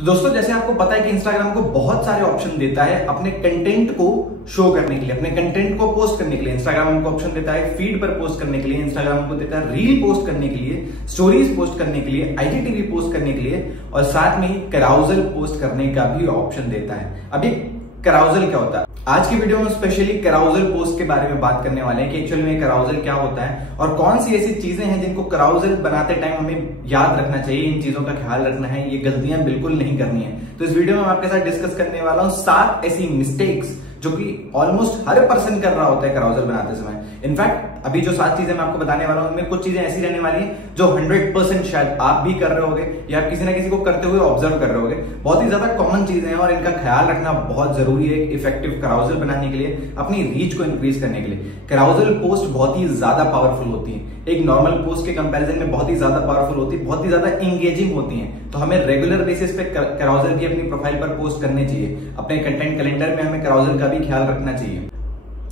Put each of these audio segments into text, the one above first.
तो दोस्तों जैसे आपको पता है कि इंस्टाग्राम को बहुत सारे ऑप्शन देता है अपने कंटेंट को शो करने के लिए, अपने कंटेंट को पोस्ट करने के लिए। इंस्टाग्राम हमको ऑप्शन देता है फीड पर पोस्ट करने के लिए, इंस्टाग्राम हमको देता है रील पोस्ट करने के लिए, स्टोरीज पोस्ट करने के लिए, आईजीटीवी पोस्ट करने के लिए, और साथ में ही कैराउजल पोस्ट करने का भी ऑप्शन देता है। अभी कैराउजल क्या होता है? आज की वीडियो में स्पेशली कैराउजल पोस्ट के बारे में बात करने वाले हैं कि एक्चुअली में कैराउजल क्या होता है और कौन सी ऐसी चीजें हैं जिनको कैराउजल बनाते टाइम हमें याद रखना चाहिए, इन चीजों का ख्याल रखना है, ये गलतियां बिल्कुल नहीं करनी है। तो इस वीडियो में मैं आपके साथ डिस्कस करने वाला हूं 7 ऐसी मिस्टेक्स जो कि ऑलमोस्ट हर पर्सन कर रहा होता है कैराउजल बनाते समय। इनफैक्ट अभी जो 7 चीजें मैं आपको बताने वाला हूं उनमें कुछ चीजें ऐसी रहने वाली हैं जो 100% शायद आप भी कर रहे होगे या किसी ना किसी को करते हुए ऑब्जर्व कर रहे होगे। बहुत ही ज्यादा कॉमन चीजें हैं और इनका ख्याल रखना बहुत जरूरी है इफेक्टिव कैराउजल बनाने के लिए, अपनी रीच को इंक्रीज करने के लिए। कैराउजल पोस्ट बहुत ही ज्यादा पावरफुल होती है, एक नॉर्मल पोस्ट के कंपैरिजन में बहुत ही ज्यादा पावरफुल होती है, बहुत ही ज्यादा एंगेजिंग होती है। तो हमें रेगुलर बेसिस पे कैराउजल की अपनी प्रोफाइल पर पोस्ट करने चाहिए, अपने कंटेंट कैलेंडर में हमें कैराउजल का भी ख्याल रखना चाहिए।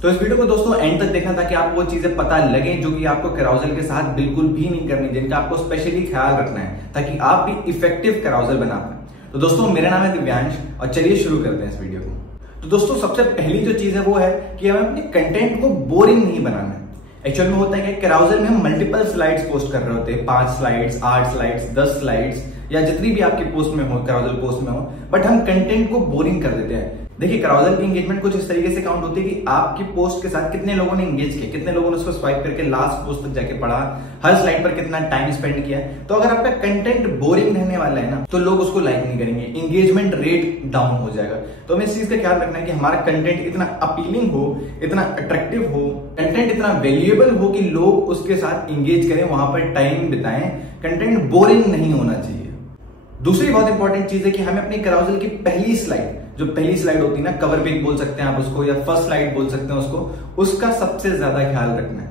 तो इस वीडियो को दोस्तों एंड तक देखना ताकि आपको वो चीजें पता लगे जो कि आपको कैराउजल के साथ बिल्कुल भी नहीं करनी, जिनका आपको स्पेशली ख्याल रखना है ताकि आप भी इफेक्टिव कैराउजल बना पाए। तो दोस्तों मेरा नाम है दिव्यांश और चलिए शुरू करते हैं इस वीडियो को। तो दोस्तों सबसे पहली जो चीज है वो है कि हमें अपने कंटेंट को बोरिंग नहीं बनाना है। एक्चुअल में होता है कि कैराउजल में हम मल्टीपल स्लाइड्स पोस्ट कर रहे होते हैं, 5 स्लाइड्स, 8 स्लाइड्स, 10 स्लाइड्स या जितनी भी आपकी पोस्ट में हो, कैराउजल पोस्ट में हो, बट हम कंटेंट को बोरिंग कर देते हैं। देखिए कैराउजल की एंगेजमेंट कुछ इस तरीके से काउंट होती है कि आपकी पोस्ट के साथ कितने लोगों ने एंगेज किया, कितने लोगों ने उसको स्वाइप करके लास्ट पोस्ट तक जाके पढ़ा, हर स्लाइड पर कितना टाइम स्पेंड किया। तो अगर आपका कंटेंट बोरिंग रहने वाला है ना तो लोग उसको लाइक नहीं करेंगे, एंगेजमेंट रेट डाउन हो जाएगा। तो हमें इस चीज का ख्याल रखना है कि हमारा कंटेंट इतना अपीलिंग हो, इतना अट्रैक्टिव हो, कंटेंट इतना वैल्यूएबल हो कि लोग उसके साथ एंगेज करें, वहां पर टाइम बिताएं। कंटेंट बोरिंग नहीं होना चाहिए। दूसरी बहुत इंपॉर्टेंट चीज है कि हमें अपनी कैराउजल की पहली स्लाइड, जो पहली स्लाइड होती है ना, कवर पेज बोल सकते हैं आप उसको या फर्स्ट स्लाइड बोल सकते हैं उसको, उसका सबसे ज्यादा ख्याल रखना है।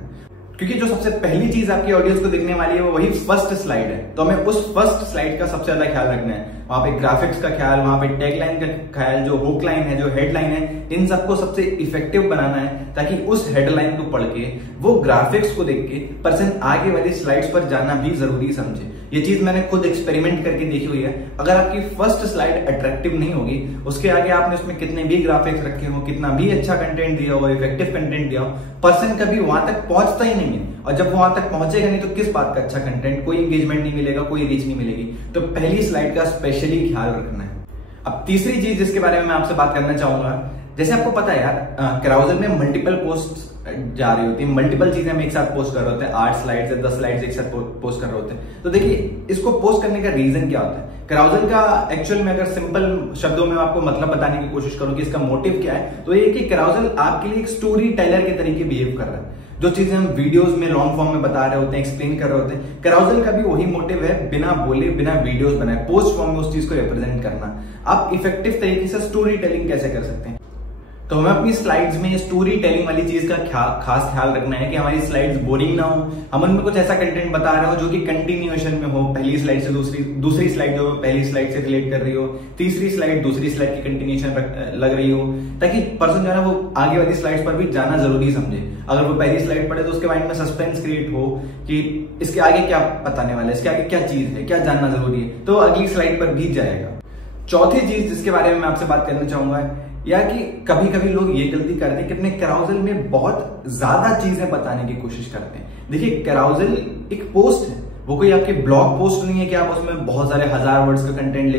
क्योंकि जो सबसे पहली चीज आपकी ऑडियंस को दिखने वाली है वो वही फर्स्ट स्लाइड है। तो हमें उस फर्स्ट स्लाइड का सबसे ज्यादा ख्याल रखना है। वहां पे ग्राफिक्स का ख्याल, वहां पे टैगलाइन का ख्याल, जो हुक लाइन है, जो हेडलाइन है, इन सबको सबसे इफेक्टिव बनाना है ताकि उस हेडलाइन को पढ़ के, वो ग्राफिक्स को देख के पर्सन आगे वाली स्लाइड्स पर जाना भी जरूरी समझे। ये चीज मैंने खुद एक्सपेरिमेंट करके देखी हुई है। अगर आपकी फर्स्ट स्लाइड अट्रैक्टिव नहीं होगी, उसके आगे आपने उसमें कितने भी ग्राफिक्स रखे हो, कितना भी अच्छा कंटेंट दिया हो, इफेक्टिव कंटेंट दिया हो, पर्सन कभी वहां तक पहुंचता ही नहीं है। और जब वहां तक पहुंचेगा नहीं तो किस बात का अच्छा कंटेंट, कोई एंगेजमेंट नहीं मिलेगा, कोई रीच नहीं मिलेगी। तो पहली स्लाइड का स्पेशली ख्याल रखना है। अब तीसरी चीज जिसके बारे में मैं आपसे बात करना चाहूंगा, जैसे आपको पता है यार कैराउजल में मल्टीपल पोस्ट जा रही होती है, मल्टीपल चीजें हम एक साथ पोस्ट कर रहे होते हैं, 8 स्लाइड्स या 10 स्लाइड्स एक साथ पोस्ट कर रहे होते हैं। तो देखिए इसको पोस्ट करने का रीजन क्या होता है? कैराउजल का एक्चुअल में अगर सिंपल शब्दों में आपको मतलब बताने की कोशिश करूं कि इसका मोटिव क्या है, तो ये कि कैराउजल आपके लिए एक स्टोरी टेलर के तरीके बिहेव कर रहा है। जो चीजें हम वीडियोस में लॉन्ग फॉर्म में बता रहे होते हैं, एक्सप्लेन कर रहे होते हैं, कैराउजल का भी वही मोटिव है, बिना बोले बिना वीडियोस बनाए पोस्ट फॉर्म में उस चीज को रिप्रेजेंट करना। आप इफेक्टिव तरीके से स्टोरी टेलिंग कैसे कर सकते हैं? तो हमें अपनी स्लाइड्स में स्टोरी टेलिंग वाली चीज का खास ख्याल रखना है कि हमारी स्लाइड्स बोरिंग ना हो। हम उनमें कुछ ऐसा कंटेंट बता रहे हो जो कि कंटिन्यूएशन में हो, पहली स्लाइड से दूसरी स्लाइड जो पहली स्लाइड से रिलेट कर रही हो, तीसरी स्लाइड दूसरी स्लाइड की कंटिन्यूएशन लग रही हो, ताकि पर्सन जो है वो आगे वाली स्लाइड्स पर भी जाना जरूरी समझे। अगर वो पहली स्लाइड पढ़े तो उसके माइंड में सस्पेंस क्रिएट हो कि इसके आगे क्या बताने वाला है, इसके आगे क्या चीज है, क्या जानना जरूरी है, तो अगली स्लाइड पर भी जाएगा। चौथी चीज जिसके बारे में मैं आपसे बात करना चाहूंगा या कि कभी कभी लोग ये गलती करते हैं कि अपने कैराउजल में बहुत ज्यादा चीजें बताने की कोशिश करते हैं। देखिए कैराउजल एक पोस्ट है, वो कोई आपकी ब्लॉग पोस्ट नहीं है कि आप उसमें बहुत सारे 1000 वर्ड्स का कंटेंट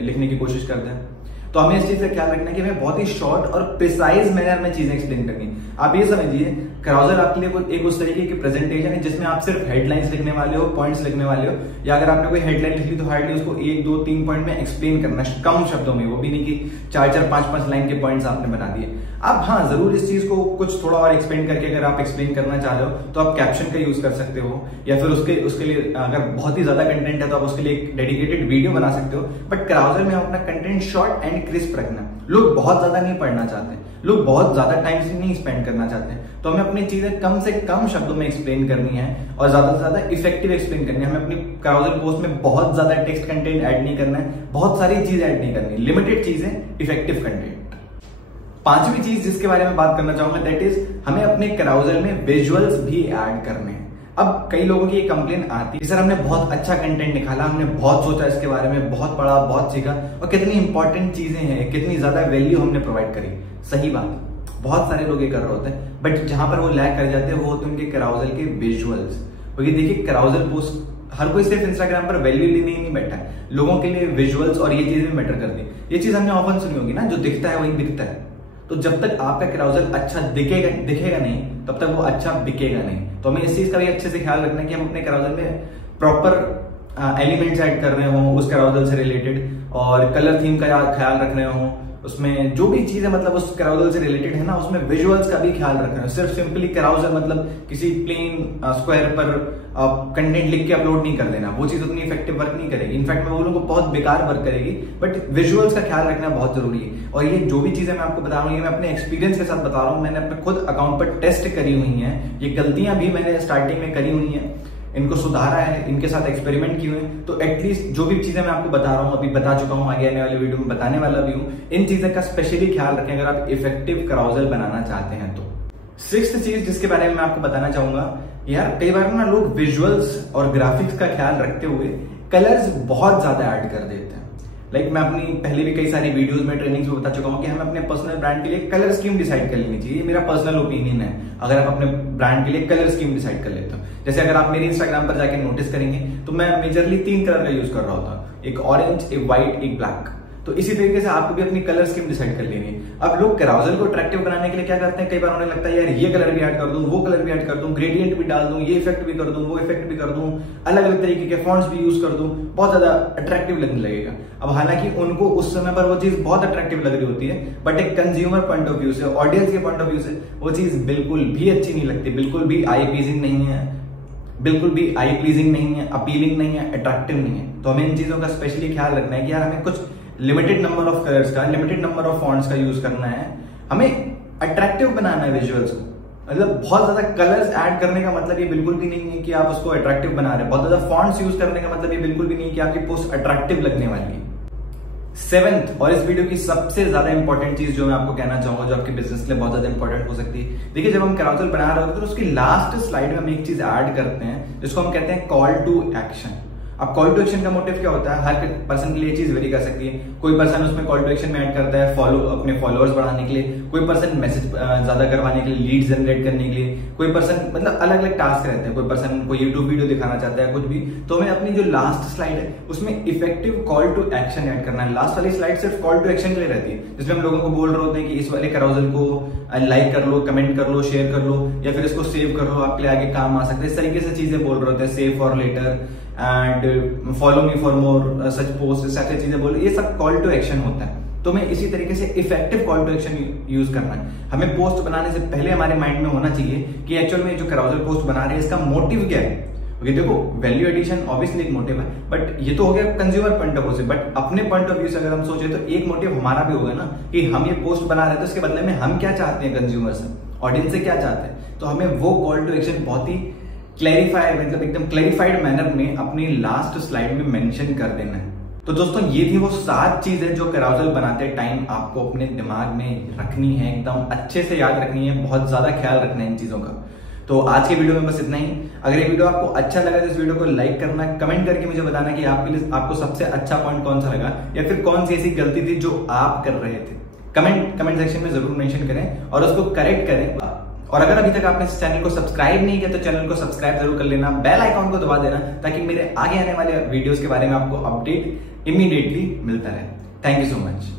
लिखने की कोशिश करते हैं। तो हमें इस चीज का ख्याल रखना है कि हमें बहुत ही शॉर्ट और प्रिसाइज मैनर में चीजें एक्सप्लेन करनी है। आप ये समझिए कैराउजल आपके लिए एक उस तरीके की प्रेजेंटेशन है जिसमें आप सिर्फ हेडलाइंस लिखने वाले हो, पॉइंट्स लिखने वाले हो, या अगर आपने कोई हेडलाइन लिख ली तो हार्डली उसको 1, 2, 3 पॉइंट में एक्सप्लेन करना, कम शब्दों में, वो भी नहीं कि 4, 5 लाइन के पॉइंट्स आपने बना दिए। आप हाँ जरूर इस चीज को कुछ थोड़ा और एक्सप्लेन करके अगर आप एक्सप्लेन करना चाह रहे हो तो आप कैप्शन का यूज कर सकते हो, या फिर उसके लिए अगर बहुत ही ज्यादा कंटेंट है तो आप उसके लिए एक डेडिकेटेड वीडियो बना सकते हो। बट कैराउजल में अपना कंटेंट शॉर्ट एंड क्रिस्प रखना। लोग बहुत ज्यादा नहीं पढ़ना चाहते, लोग बहुत ज्यादा टाइम से नहीं स्पेंड करना चाहते, तो हमें अपनी चीजें कम से कम शब्दों में एक्सप्लेन करनी है और ज्यादा से ज्यादा इफेक्टिव एक्सप्लेन करनी है। हमें अपनी कैराउजल पोस्ट में बहुत ज्यादा टेक्स्ट कंटेंट ऐड नहीं करना है, बहुत सारी चीज ऐड नहीं करनी, लिमिटेड चीजें, इफेक्टिव कंटेंट। पांचवी चीज जिसके बारे में बात करना चाहूंगा दैट इज हमें अपने कैराउजल में विजुअल्स भी ऐड करने हैं। अब कई लोगों की ये कंप्लेन आती है, सर हमने बहुत अच्छा कंटेंट निकाला, हमने बहुत सोचा इसके बारे में, बहुत पढ़ा, बहुत सीखा और कितनी इंपॉर्टेंट चीजें हैं, कितनी ज्यादा वैल्यू हमने प्रोवाइड करी। सही बात, बहुत सारे लोग ये कर रहे होते हैं, बट जहां पर वो लैग कर जाते हैं वो होते हैं उनके कैराउजल के विजुअल्स। क्योंकि देखिए कैराउजल पोस्ट हर कोई सिर्फ इंस्टाग्राम पर वैल्यू लेने ही नहीं बैठा है, लोगों के लिए विजुअल्स और ये चीजें मैटर करती है। ये चीज हमने ऑफन सुनी होगी ना, जो दिखता है वही बिकता है। तो जब तक आपका कैराउजल अच्छा दिखेगा नहीं तब तक वो अच्छा बिकेगा नहीं। तो हमें इस चीज का भी अच्छे से ख्याल रखना है कि हम अपने कैराउजल में प्रॉपर एलिमेंट्स ऐड कर रहे हो उस कैराउजल से रिलेटेड, और कलर थीम का ख्याल रख रहे हो, उसमें जो भी चीजें मतलब उस कैराउजल से रिलेटेड है ना, उसमें विजुअल्स का भी ख्याल रख रहे हो। सिर्फ सिंपली कैराउजल मतलब किसी प्लेन स्क्वायर पर कंटेंट लिख के अपलोड नहीं कर देना, वो चीज उतनी इफेक्टिव वर्क नहीं करेगी। इनफैक्ट मैं बोलूंगा बहुत बेकार वर्क करेगी, बट विजुअल्स का ख्याल रखना बहुत जरूरी है। और ये जो भी चीजें मैं आपको बता रहा हूँ ये मैं अपने एक्सपीरियंस के साथ बता रहा हूँ, मैंने अपने खुद अकाउंट पर टेस्ट करी हुई है, ये गलतियां भी मैंने स्टार्टिंग में करी हुई है, इनको सुधारा है, इनके साथ एक्सपेरिमेंट किए हैं। तो एटलीस्ट जो भी चीजें मैं आपको बता रहा हूँ, अभी बता चुका हूँ, आगे आने वाली वीडियो में बताने वाला भी हूँ, इन चीजों का स्पेशली ख्याल रखें अगर आप इफेक्टिव कैराउजल बनाना चाहते हैं तो। 6th चीज जिसके बारे में मैं आपको बताना चाहूंगा, यार कई बार ना लोग विजुअल्स और ग्राफिक्स का ख्याल रखते हुए कलर्स बहुत ज्यादा ऐड कर देते हैं। लाइक मैं अपनी पहले भी कई सारी वीडियोस में ट्रेनिंग्स में बता चुका हूं कि हमें अपने पर्सनल ब्रांड के लिए कलर स्कीम डिसाइड कर लेनी चाहिए। मेरा पर्सनल ओपिनियन है, अगर आप अपने ब्रांड के लिए कलर स्कीम डिसाइड कर लेते हो। जैसे अगर आप मेरे इंस्टाग्राम पर जाके नोटिस करेंगे तो मैं मेजरली 3 कलर का यूज कर रहा होता हूँ, एक ऑरेंज, एक व्हाइट, एक ब्लैक। तो इसी तरीके से आपको भी अपनी कलर स्कीम डिसाइड कर लेनी है। अब लोग कैराउजल को अट्रैक्टिव बनाने के लिए क्या करते हैं, कई बार उन्हें लगता है यार ये कलर भी ऐड कर दूं, वो कलर भी ऐड कर दूं, ग्रेडियंट भी डाल दूं, ये इफेक्ट भी कर दूं, वो इफेक्ट भी कर दूं, अलग अलग तरीके के फॉन्ट्स भी यूज कर दूं, बहुत ज्यादा अट्रैक्टिव लगने लगेगा। अब हालांकि उनको उस समय पर वो चीज बहुत अट्रैक्टिव लग रही होती है, बट एक कंज्यूमर पॉइंट ऑफ व्यू से, ऑडियंस के पॉइंट ऑफ व्यू से वो चीज बिल्कुल भी अच्छी नहीं लगती, बिल्कुल भी आई प्लीजिंग नहीं है, बिल्कुल भी आई प्लीजिंग नहीं है, अपीलिंग नहीं है, अट्रैक्टिव नहीं है। तो हमें इन चीजों का स्पेशली ख्याल रखना है कि यार हमें कुछ लिमिटेड नंबर ऑफ कलर्स का, लिमिटेड नंबर ऑफ फॉन्ट्स का यूज करना है, हमें अट्रैक्टिव बनाना है विजुअल्स को। मतलब बहुत ज्यादा कलर्स ऐड करने का मतलब ये बिल्कुल भी नहीं है कि आप उसको अट्रैक्टिव बना रहे हैं, बहुत ज्यादा फॉन्ट्स यूज करने का मतलब ये बिल्कुल भी नहीं है कि आपकी पोस्ट अट्रैक्टिव लगने वाली है। 7th और इस वीडियो की सबसे ज्यादा इंपॉर्टेंट चीज जो मैं आपको कहना चाहूंगा, जो आपके बिजनेस के लिए बहुत ज्यादा इंपॉर्टेंट हो सकती है, देखिए जब हम कैराउजल बना रहे होते हैं तो उसकी लास्ट स्लाइड में हम एक चीज ऐड करते हैं जिसको हम कहते हैं कॉल टू एक्शन। अब कॉल टू एक्शन का मोटिव क्या होता है, हर पर्सन के लिए चीज वेरी कर सकती है। कोई पर्सन उसमें कॉल टू एक्शन में ऐड करता है अपने फॉलोअर्स बढ़ाने के लिए, कोई पर्सन मैसेज ज्यादा करवाने के लिए, लीड जनरेट करने के लिए, कोई पर्सन मतलब अलग अलग टास्क रहते हैं, कोई पर्सन कोई यूट्यूब वीडियो दिखाना चाहता है, कुछ भी। तो हमें अपनी जो लास्ट स्लाइड है उसमें effective call to action add करना है। लास्ट वाली स्लाइड सिर्फ कॉल टू एक्शन के लिए रहती है, जिसमें हम लोगों को बोल रहे होते हैं कि इस वाले कैराउजल को लाइक कर लो, कमेंट कर लो, शेयर कर लो, या फिर इसको सेव कर लो, आपके लिए आगे काम आ सकते हैं। इस तरीके से चीजें बोल रहे होते हैं, save for later and follow me for more such post, ऐसी चीजें बोल, ये सब कॉल टू एक्शन होता है। तो हमें इसी तरीके से effective call to action use करना है। हमें पोस्ट बनाने से पहले हमारे माइंड में होना चाहिए कि एक्चुअल में जो कैराउजल पोस्ट बना रहे हैं इसका मोटिव क्या है। क्योंकि देखो वैल्यू एडिशन ऑब्वियसली एक मोटिव है, बट ये तो हो गया कंज्यूमर पॉइंट ऑफ व्यू से, बट अपने पॉइंट ऑफ व्यू से अगर हम सोचे तो एक मोटिव हमारा भी होगा ना कि हम ये पोस्ट बना रहे हैं तो इसके बदले में हम क्या चाहते हैं, कंज्यूमर से, ऑडियंस से क्या चाहते हैं। तो हमें वो कॉल टू एक्शन बहुत ही क्लैरिफाइड, मतलब एकदम क्लैरिफाइड मैनर में अपनी लास्ट स्लाइड में मेंशन कर देना है। तो दोस्तों ये थी वो 7 चीजें जो कैराउजल बनाते टाइम आपको अपने दिमाग में रखनी है, एकदम अच्छे से याद रखनी है, बहुत ज्यादा ख्याल रखना है इन चीजों का। तो आज के वीडियो में बस इतना ही। अगर ये वीडियो आपको अच्छा लगा तो इस वीडियो को लाइक करना, कमेंट करके मुझे बताना कि आपके लिए आपको सबसे अच्छा पॉइंट कौन सा लगा, या फिर कौन सी ऐसी गलती थी जो आप कर रहे थे। कमेंट सेक्शन में जरूर मेंशन करें और उसको करेक्ट करें। और अगर अभी तक आपने इस चैनल को सब्सक्राइब नहीं किया तो चैनल को सब्सक्राइब जरूर कर लेना, बेल आइकॉन को दबा देना, ताकि मेरे आगे आने वाले वीडियोस के बारे में आपको अपडेट इमीडिएटली मिलता रहे। Thank you so much.